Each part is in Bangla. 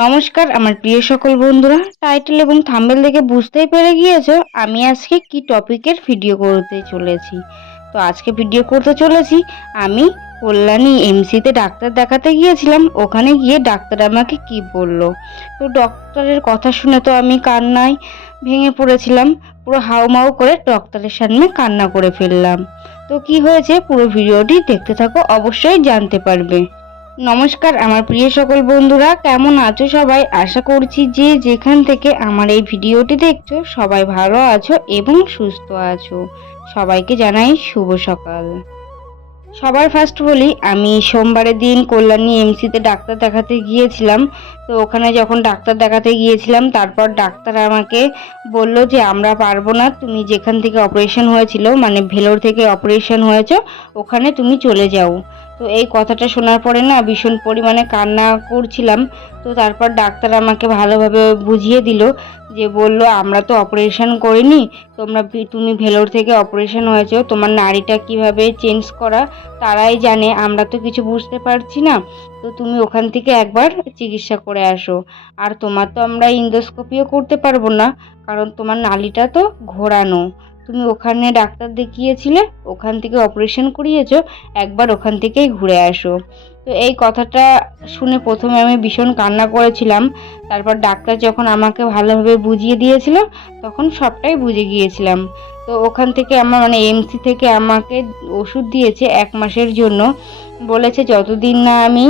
নমস্কার, আমার প্রিয় সকল বন্ধুরা। টাইটেল এবং থাম্বেল দেখে বুঝতেই পেরে গিয়েছো, আমি আজকে কি টপিকের ভিডিও করতে চলেছি। তো আজকে ভিডিও করতে চলেছি, আমি কল্যাণী এমসিতে ডাক্তার দেখাতে গিয়েছিলাম, ওখানে গিয়ে ডাক্তার আমাকে কি বলল। তো ডক্টরের কথা শুনে তো আমি কান্নায় ভেঙে পড়েছিলাম, পুরো হাউমাউ করে ডক্টরের সামনে কান্না করে ফেললাম। তো কি হয়েছে, পুরো ভিডিওটি দেখতে থাকো, অবশ্যই জানতে পারবে। নমস্কার, আমার প্রিয় সকল বন্ধুরা, কেমন আছো সবাই? আশা করছি যে যেখান থেকে আমার এই ভিডিওটি দেখছ, সবাই ভালো আছো এবং সুস্থ আছো। সবাইকে জানাই শুভ সকাল। সবার ফার্স্ট বলি, আমি সোমবারের দিন কল্যাণী এমসিতে ডাক্তার দেখাতে গিয়েছিলাম। তো ওখানে যখন ডাক্তার দেখাতে গিয়েছিলাম, তারপর ডাক্তার আমাকে বলল যে, আমরা পারব না, তুমি যেখান থেকে অপারেশন হয়েছিল মানে ভেলোর থেকে অপারেশন হয়েছে, ওখানে তুমি চলে যাও। তো এই কথাটা শোনার পরে না ভীষণ পরিমাণে কান্না করছিলাম। তো তারপর ডাক্তার আমাকে ভালোভাবে বুঝিয়ে দিল যে বলল, আমরা তো অপারেশন করিনি, তোমরা তুমি ভেলোর থেকে অপারেশন হয়েছে, তোমার নাড়িটা কীভাবে চেঞ্জ করা তারাই জানে, আমরা তো কিছু বুঝতে পারছি না। তো তুমি ওখান থেকে একবার চিকিৎসা করে আসো। আর তোমার তো আমরা ইন্ডোস্কোপিও করতে পারব না, কারণ তোমার নালিটা তো ঘোরানো। তুমি ওখানে ডাক্তার দেখিয়েছিলে, ওখান থেকে অপারেশন করিয়েছো, একবার ওখান থেকেই ঘুরে আসো। তো এই কথাটা শুনে প্রথমে আমি ভীষণ কান্না করেছিলাম, তারপর ডাক্তার যখন আমাকে ভালোভাবে বুঝিয়ে দিয়েছিল, তখন সবটাই বুঝে গিয়েছিলাম। তো ওখান থেকে আমার মানে এমসি থেকে আমাকে ওষুধ দিয়েছে এক মাসের জন্য, বলেছে যতদিন না আমি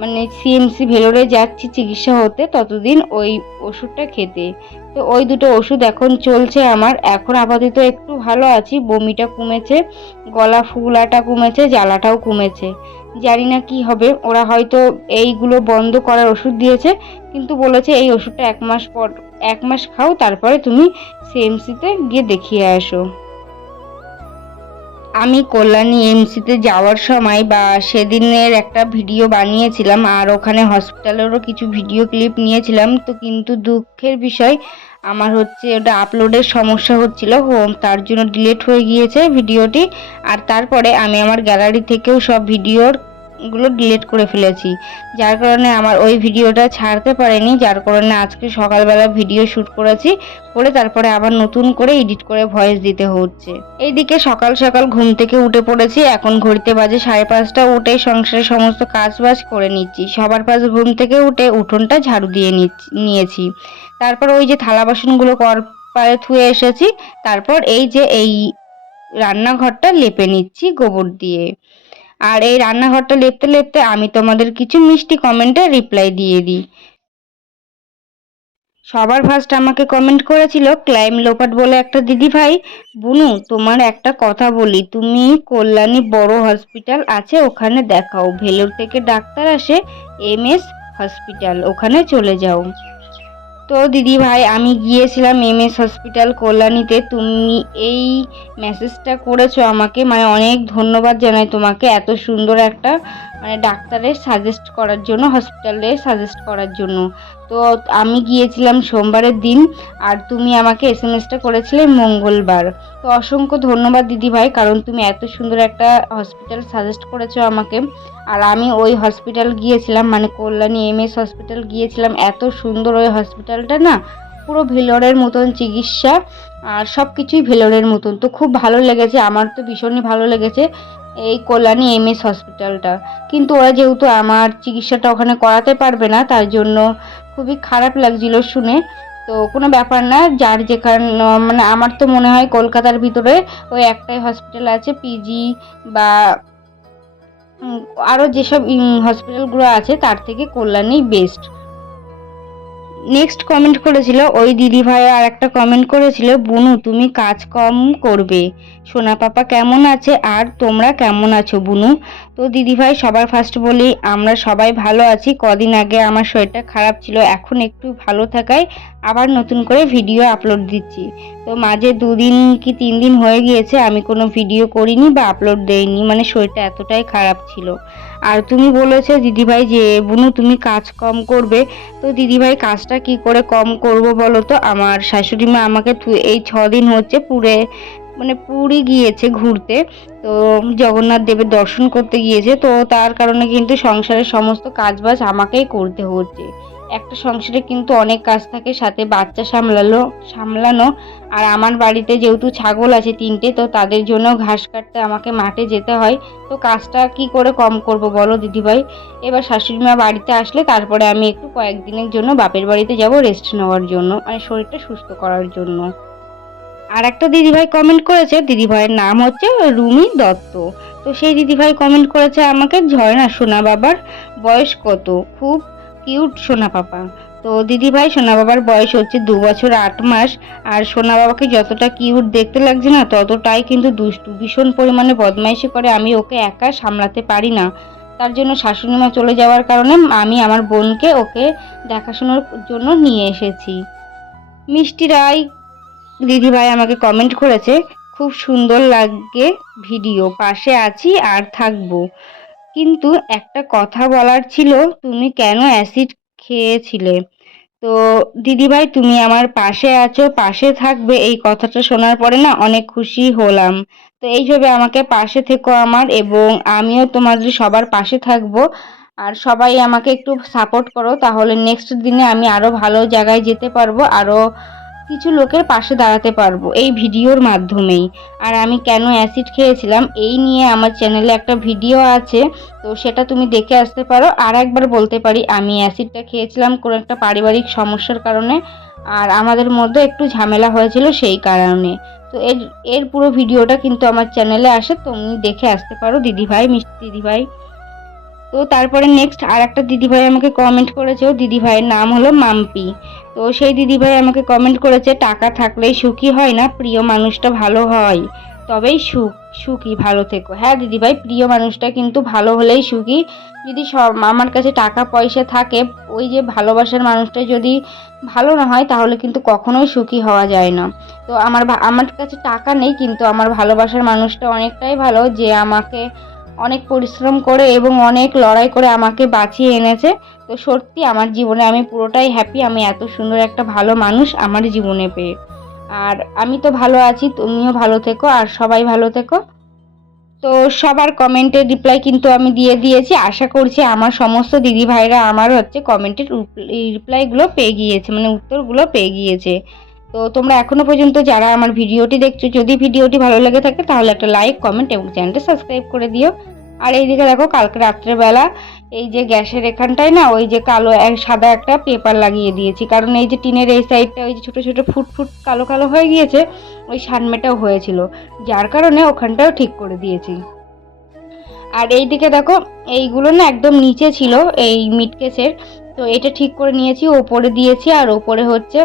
মানে সিএমসি ভেলোরে যাচ্ছি চিকিৎসা হতে, ততদিন ওই ওষুধটা খেতে। তো ওই দুটো ওষুধ এখন চলছে আমার। এখন আপাতত একটু ভালো আছি, বমিটা কমেছে, গলা ফুলাটা কমেছে, জ্বালাটাও কমেছে। জানি না কি হবে, ওরা হয়তো এইগুলো বন্ধ করার ওষুধ দিয়েছে, কিন্তু বলেছে এই ওষুধটা এক মাস পর, এক মাস খাও, তারপরে তুমি সিএমসিতে গিয়ে দেখিয়ে আসো। আমি কল্যাণী এমসিতে যাওয়ার সময় বা সেদিনের একটা ভিডিও বানিয়েছিলাম আর ওখানে হসপিটালেরও কিছু ভিডিও ক্লিপ নিয়েছিলাম, তো কিন্তু দুঃখের বিষয়, আমার হচ্ছে ওটা আপলোডের সমস্যা হচ্ছিল তার জন্য ডিলেট হয়ে গিয়েছে ভিডিওটি, আর তারপরে আমি আমার গ্যালারি থেকেও সব ভিডিওর গুলো ডিলিট করে ফেলেছি। যার কারণে আমার ওই ভিডিওটা ছাড়তে পারেনি, যার কারণে আজকে সকালবেলা ভিডিও শ্যুট করেছি, করে তারপরে আবার নতুন করে এডিট করে ভয়েস দিতে হচ্ছে। এইদিকে সকাল সকাল ঘুম থেকে উঠে পড়েছি, এখন ঘড়িতে বাজে সাড়ে পাঁচটা, উঠে সংসারের সমস্ত কাজ বাজ করে নিচ্ছি। সবার পাশ ঘুম থেকে উঠে উঠোনটা ঝাড়ু দিয়ে নিয়েছি। তারপর ওই যে থালা বাসনগুলো কর পায়ে থুয়ে এসেছি, তারপর এই যে এই রান্নাঘরটা লেপে নিচ্ছি গোবর দিয়ে। আর এই রান্নাঘরটা লেপতে লেপতে আমি তোমাদের কিছু মিষ্টি কমেন্টে রিপ্লাই দিয়ে দিই। সবার ফার্স্ট আমাকে কমেন্ট করেছিল ক্লাইম লোপাট বলে একটা দিদি ভাই, বুনু, তোমার একটা কথা বলি, তুমি কল্যাণী বড় হসপিটাল আছে, ওখানে দেখাও। ভেলোর থেকে ডাক্তার আসে এম এস হসপিটাল ওখানে চলে যাও। তো দিদি ভাই, আমি গিয়েছিলাম এম এস হসপিটাল কল্যাণীতে। তুমি এই মেসেজটা করেছ আমাকে। মানে অনেক ধন্যবাদ জানাই তোমাকে। এত সুন্দর একটা মানে ডাক্তারের সাজেস্ট করার জন্য হসপিটালে সাজেস্ট করার জন্য। তো আমি গিয়েছিলাম সোমবারের দিন, আর তুমি আমাকে এস এম এসটা করেছিলে মঙ্গলবার। তো অসংখ্য ধন্যবাদ দিদি ভাই, কারণ তুমি এত সুন্দর একটা হসপিটাল সাজেস্ট করেছ আমাকে। আর আমি ওই হসপিটাল গিয়েছিলাম মানে কল্যাণী এম এস হসপিটাল গিয়েছিলাম। এত সুন্দর ওই হসপিটালটা না, পুরো ভেলোরের মতন চিকিৎসা, আর সব কিছুই ভেলোরের মতন। তো খুব ভালো লেগেছে, আমার তো ভীষণই ভালো লেগেছে। এই কল্যাণী এম এস হসপিটালটা। কিন্তু ওরা যেহেতু আমার চিকিৎসাটা ওখানে করাতে পারবে না, তার জন্য খুবই খারাপ লাগছিল শুনে। তো কোনো ব্যাপার না, যার যেখানে মানে আমার তো মনে হয় কলকাতার ভিতরে ওই একটাই হসপিটাল আছে পিজি বা আরও যেসব হসপিটালগুলো আছে, তার থেকে কল্যাণী বেস্ট। নেক্সট কমেন্ট করেছিল, ওই দিদি ভাই আর একটা কমেন্ট করেছিল, বুনু, তুমি কাজ কম করবে। সোনা পাপা কেমন আছে? আর তোমরা কেমন আছো, বুনু? তো দিদি ভাই সবার ফার্স্ট বলি, আমরা সবাই ভালো আছি। কদিন আগে আমার শরীরটা খারাপ ছিল, এখন একটু ভালো থাকায় আবার নতুন করে ভিডিও আপলোড দিচ্ছি। তো মাঝে দুদিন কি তিন দিন হয়ে গিয়েছে, আমি কোনো ভিডিও করিনি বা আপলোড দেইনি মানে শরীরটা এতটাই খারাপ ছিল। আর তুমি বলেছ দিদিভাই যে, বুনু, তুমি কাজ কম করবে। তো দিদিভাই কাজটা কি করে কম করব বলো তো? আমার শাশুড়ি মা আমাকে এই ছ দিন হচ্ছে পুরে মানে পুরী গিয়েছে ঘুরতে। তো জগন্নাথ দেবের দর্শন করতে গিয়েছে। তো তার কারণে কিন্তু সংসারের সমস্ত কাজবাজ আমাকেই করতে হচ্ছে। একটা সংসারে কিন্তু অনেক কাজ থাকে, সাথে বাচ্চা সামলালো, সামলানো। আর আমার বাড়িতে যেহেতু ছাগল আছে তিনটে, তো তাদের জন্য ঘাস কাটতে আমাকে মাঠে যেতে হয়। তো কাজটা কি করে কম করব বলো দিদিভাই? এবার শাশুড়ি মা বাড়িতে আসলে তারপরে আমি একটু কয়েকদিনের জন্য বাপের বাড়িতে যাব রেস্ট নেওয়ার জন্য মানে শরীরটা সুস্থ করার জন্য। আর একটা দিদিভাই কমেন্ট করেছে, দিদিভাইয়ের নাম হচ্ছে রুমি দত্ত। তো সেই দিদিভাই কমেন্ট করেছে আমাকে, ঝর্ণা সোনা বাবার বয়স কত? খুব কিউট সোনা পাপা। তো দিদিভাই, সোনা বাবার বয়স হচ্ছে দু বছর আট মাস, আর সোনা বাবাকে যতটা কিউট দেখতে লাগছে না, ততটাই কিন্তু দুষ্টু, ভীষণ পরিমাণে বদমাইশি করে আমি ওকে একা সামলাতে পারি না। তার জন্য শাশুড়ি মা চলে যাওয়ার কারণে আমি আমার বোনকে ওকে দেখাশোনার জন্য নিয়ে এসেছি। মিষ্টি রায়, দিদিভাই আমাকে কমেন্ট করেছে, খুব সুন্দর লাগে ভিডিও, পাশে আছি আর থাকব। কিন্তু একটা কথা বলার ছিল, তুমি কেন অ্যাসিড খেয়েছিলে? তো দিদিভাই, তুমি আমার পাশে আছো, পাশে থাকবে। এই কথাটা শোনার পরে না অনেক খুশি হলাম। তো এইভাবে আমাকে পাশে থেকো আমার এবং আমিও তোমাদের সবার পাশে থাকব। আর সবাই আমাকে একটু সাপোর্ট করো, তাহলে নেক্সট দিনে আমি আরও ভালো জায়গায় যেতে পারব আরও কিছু লোকের পাশে দাঁড়াতে পারব এই ভিডিওর মাধ্যমেই। আর আমি কেন অ্যাসিড খেয়েছিলাম, এই নিয়ে আমার চ্যানেলে একটা ভিডিও আছে, তো সেটা তুমি দেখে আসতে পারো। আর একবার বলতে পারি, আমি অ্যাসিডটা খেয়েছিলাম কোনো একটা পারিবারিক সমস্যার কারণে, আর আমাদের মধ্যে একটু ঝামেলা হয়েছিল সেই কারণে। তো এর এর পুরো ভিডিওটা কিন্তু আমার চ্যানেলে আসে, তুমি দেখে আসতে পারো, দিদিভাই, মিষ্টি দিদিভাই। তো তারপরে নেক্সট আর একটা দিদিভাই আমাকে কমেন্ট করেছে। ও দিদিভাইয়ের নাম হলো মাম্পি। তো সেই দিদিভাই আমাকে কমেন্ট করেছে, টাকা থাকলেই সুখী হয় না? প্রিয় মানুষটা ভালো হয়। তবেই সুখ, সুখী, ভালো থেকো। হ্যাঁ দিদিভাই, প্রিয় মানুষটা কিন্তু ভালো হলেই সুখী। যদি সব, আমার কাছে টাকা, পয়সা থাকে, ওই যে ভালোবাসার মানুষটা যদি ভালো না হয়, তাহলে কিন্তু কখনোই সুখী হওয়া যায় না। তো আমার আমার কাছে টাকা নেই, কিন্তু আমার ভালোবাসার মানুষটা অনেকটাই ভালো, যে আমাকে অনেক পরিশ্রম করে এবং অনেক লড়াই করে আমাকে বাঁচিয়ে এনেছে। তো সত্যি আমার জীবনে আমি পুরোটাই হ্যাপি আমি এত সুন্দর একটা ভালো মানুষ আমার জীবনে পেয়ে। আর আমি তো ভালো আছি, তুমিও ভালো থেকো আর সবাই ভালো থেকো। তো সবার কমেন্টের রিপ্লাই কিন্তু আমি দিয়ে দিয়েছি। আশা করছি আমার সমস্ত দিদি ভাইরা আমার হচ্ছে কমেন্টের রিপ্লাইগুলো পেয়ে গিয়েছে মানে উত্তরগুলো পেয়ে গিয়েছে। তো তোমরা এখনও পর্যন্ত যারা আমার ভিডিওটি দেখছ, যদি ভিডিওটি ভালো লেগে থাকে, তাহলে একটা লাইক কমেন্ট এবং চ্যানেলটা সাবস্ক্রাইব করে দিও। আর এইদিকে দেখো, কালকে রাত্রেবেলা এই যে গ্যাসের এখানটায় না, ওই যে কালো এক সাদা একটা পেপার লাগিয়ে দিয়েছি। কারণ এই যে টিনের এই সাইডটা ওই যে ছোটো ছোটো, ফুট ফুট, কালো কালো হয়ে গিয়েছে, ওই সানমেটাও হয়েছিল। যার কারণে ওখানটাও ঠিক করে দিয়েছি। আর এই দিকে দেখো, এইগুলো না একদম নিচে ছিল, এই মিটকেসের তো এটা ঠিক করে নিয়েছি, ওপরে দিয়েছি, আর ওপরে হচ্ছে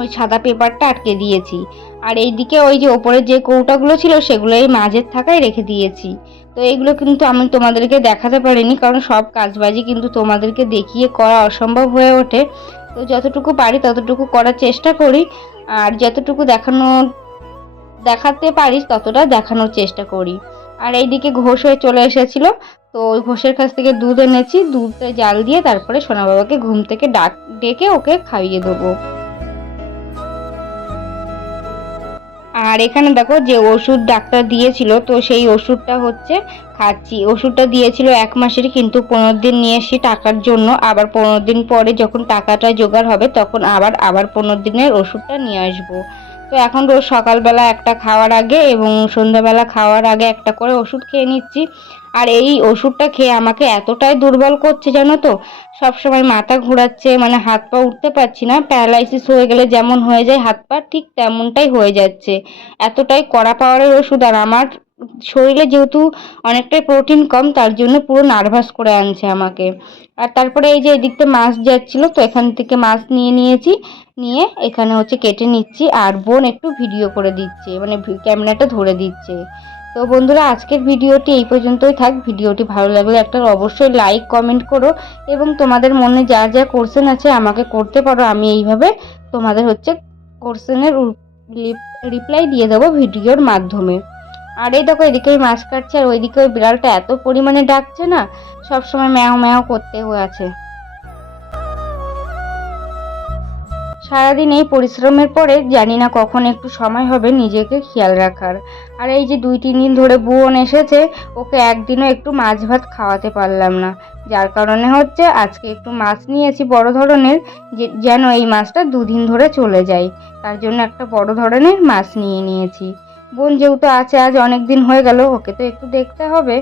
ওই সাদা পেপারটা আটকে দিয়েছি। আর এইদিকে ওই যে ওপরে যে কৌটাগুলো ছিল সেগুলো এই মাঝের থাকায় রেখে দিয়েছি। তো এগুলো কিন্তু আমি তোমাদেরকে দেখাতে পারিনি, কারণ সব কাজবাজি কিন্তু তোমাদেরকে দেখিয়ে করা অসম্ভব হয়ে ওঠে। তো যতটুকু পারি ততটুকু করার চেষ্টা করি, আর যতটুকু দেখানো, দেখাতে পারিস ততটা দেখানোর চেষ্টা করি। আর এইদিকে ঘোষ হয়ে চলে এসেছিল, তো ওই ঘোষের কাছ থেকে দুধ এনেছি, দুধটা জাল দিয়ে তারপরে সোনা বাবাকে ঘুম থেকে ডাক, ডেকে ওকে খাইয়ে দেবো। আর এখানে দেখো যে ওষুধ ডাক্তার দিয়েছিল, তো সেই ওষুধটা হচ্ছে খাচ্ছি। ওষুধটা দিয়েছিল এক মাসের, কিন্তু পনেরো দিন নিয়ে এসে টাকার জন্য আবার পনেরো দিন পরে যখন টাকাটা জোগাড় হবে, তখন আবার আবার পনেরো দিনের ওষুধটা নিয়ে আসব। তো এখন রোজ সকালবেলা একটা খাওয়ার আগে এবং সন্ধ্যাবেলা খাওয়ার আগে একটা করে ওষুধ খেয়ে নিচ্ছি। আর এই ওষুধটা খেয়ে আমাকে এতটাই দুর্বল করছে জানো তো? সবসময় মাথা ঘোরাচ্ছে মানে হাত পা উঠতে পারছি না, প্যারালাইসিস হয়ে গেলে যেমন হয়ে যায়, হাত পা ঠিক তেমনটাই হয়ে যাচ্ছে। এতটাই কড়া পাওয়ারের ওষুধ আর আমার শরীরে যেহেতু অনেকটাই প্রোটিন কম, তার জন্য পুরো নার্ভাস করে আনছে আমাকে। আর তারপরে এই যে এদিকতে মাছ যাচ্ছিল, তো এখান থেকে মাছ নিয়ে নিয়েছি, নিয়ে এখানে হচ্ছে কেটে নিচ্ছি, আর বোন একটু ভিডিও করে দিচ্ছে মানে ক্যামেরাটা ধরে দিচ্ছে। তো বন্ধুরা, আজকের ভিডিওটি এই পর্যন্তই থাক। ভিডিওটি ভালো লাগলে একটা অবশ্যই লাইক কমেন্ট করো, এবং তোমাদের মনে যা যা কোশ্চেন আছে আমাকে করতে পারো, আমি এইভাবে তোমাদের হচ্ছে কোশ্চেনের রিপ্লাই দিয়ে দেবো ভিডিওর মাধ্যমে। আর এই দেখো, এদিকে ওই মাছ কাটছে আর ওইদিকে ওই বিড়ালটা এত পরিমাণে ডাকছে না, সবসময় ম্যাও ম্যাও করতে আছে। সারাদিন এই পরিশ্রমের পরে জানি না কখন একটু সময় হবে নিজেকে খেয়াল রাখার। আর এই যে দুই, তিন দিন ধরে বুয়ন এসেছে, ওকে একদিনও একটু মাছ ভাত খাওয়াতে পারলাম না। যার কারণে হচ্ছে আজকে একটু মাছ নিয়েছি বড় ধরনের যেন এই মাছটা দুদিন ধরে চলে যায়। তার জন্য একটা বড় ধরনের মাছ নিয়ে নিয়েছি। বোন যেহেতু আছে আজ অনেক দিন হয়ে গেল ওকে তো একটু দেখতে হবে।